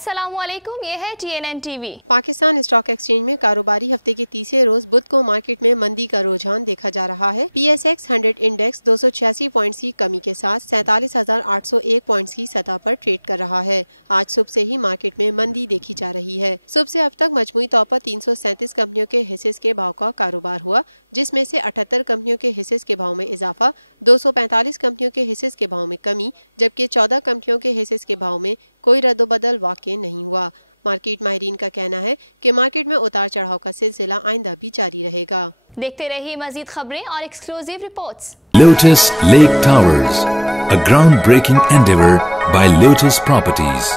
अस्सलामुअलैकुम, ये है TNN TV। Pakistan stock exchange में कारोबारी हफ्ते के तीसरे रोज बुध को मार्केट में मंदी का रुझान देखा जा रहा है। PSX 100 इंडेक्स 286 पॉइंट्स की कमी के साथ 47,801 पॉइंट्स की सतह पर ट्रेड कर रहा है। आज सुबह से ही मार्केट में मंदी देखी जा रही है। सुबह से अब तक मजमूई तौर पर 337 कंपनियों के हिस्से के भाव का कारोबार हुआ, जिसमें से 78 कंपनियों के हिस्से के भाव में इजाफा, 245 कंपनियों के हिस्से के भाव में कमी, जबकि 14 कंपनियों के हिस्से के भाव में कोई रद्दोबदल वाक़ई नहीं हुआ। मार्केट माहिरीन का कहना है कि मार्केट में उतार चढ़ाव का सिलसिला आइंदा भी जारी रहेगा। देखते रहिए मजीद खबरें और exclusive reports. Lotus Lake Towers, a groundbreaking endeavor by Lotus Properties.